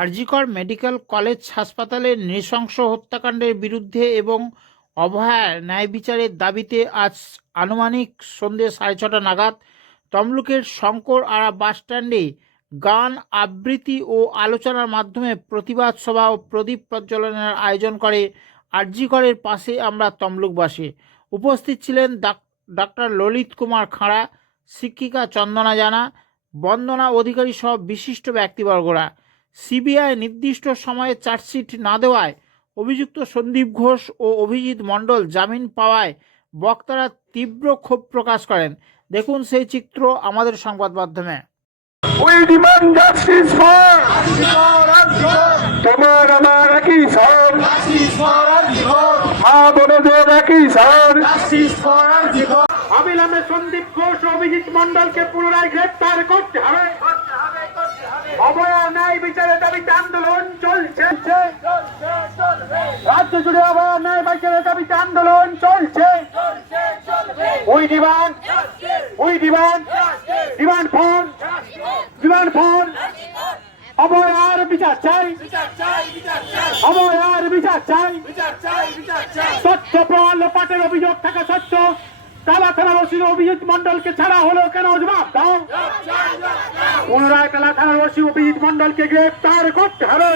RG Kar medical college হাসপাতালের নৃশংস হত্যাকাণ্ডের বিরুদ্ধে এবং অভয়ার ন্যায় বিচারের দাবিতে আজ আনুমানিক সন্ধ্যে 6:30 নাগাদ তমলুকের শঙ্কর আড়া বাসস্ট্যান্ডে গান আবৃত্তি ও আলোচনার মাধ্যমে প্রতিবাদ সভা ও প্রদীপ প্রজ্বলনের আয়োজন করে আরজিকরের পাশে আমরা তমলুকবাসী। উপস্থিত ছিলেন ডাক্তার ললিত কুমার খাঁড়া, শিক্ষিকা চন্দনা জানা, বন্দনা অধিকারী সহ বিশিষ্ট ব্যক্তিবর্গরা। সিবিআই নির্দিষ্ট সময়ে চার্জশিট না দেওয়ায় অভিযুক্ত সন্দীপ ঘোষ ও অভিজিৎ মণ্ডল জামিন পাওয়ায় বক্তারা তীব্র ক্ষোভ প্রকাশ করেন। দেখুন সেই চিত্র আমাদের সংবাদ মাধ্যমে। We demand justice for তোমার আমার একই স্যার, মা বোনদের একই স্যার। অবিলম্বে সন্দীপ ঘোষ ও অভিজিৎ মণ্ডলকে পুনরায় গ্রেপ্তার করতে হবে। অভয়া ন্যায় বিচারের দাবিতে আন্দোলন চলছে, রাজ্য জুড়ে অভয়া ন্যায় বিচারের দাবিতে আন্দোলন চলছে। We demand for অভয়ার বিচার চাই, অভয়ার বিচার চাই। স্বচ্ছ প্রমাণ লোপাটের অভিযোগ থাকা সত্ত্বেও টালা থানার ওসি অভিজিৎ মণ্ডলকে ছাড়া হলো কেন, জবাব দাও। পুনরায় টালা থানার ওসি অভিজিৎ মণ্ডলকে গ্রেপ্তার করতে হবে।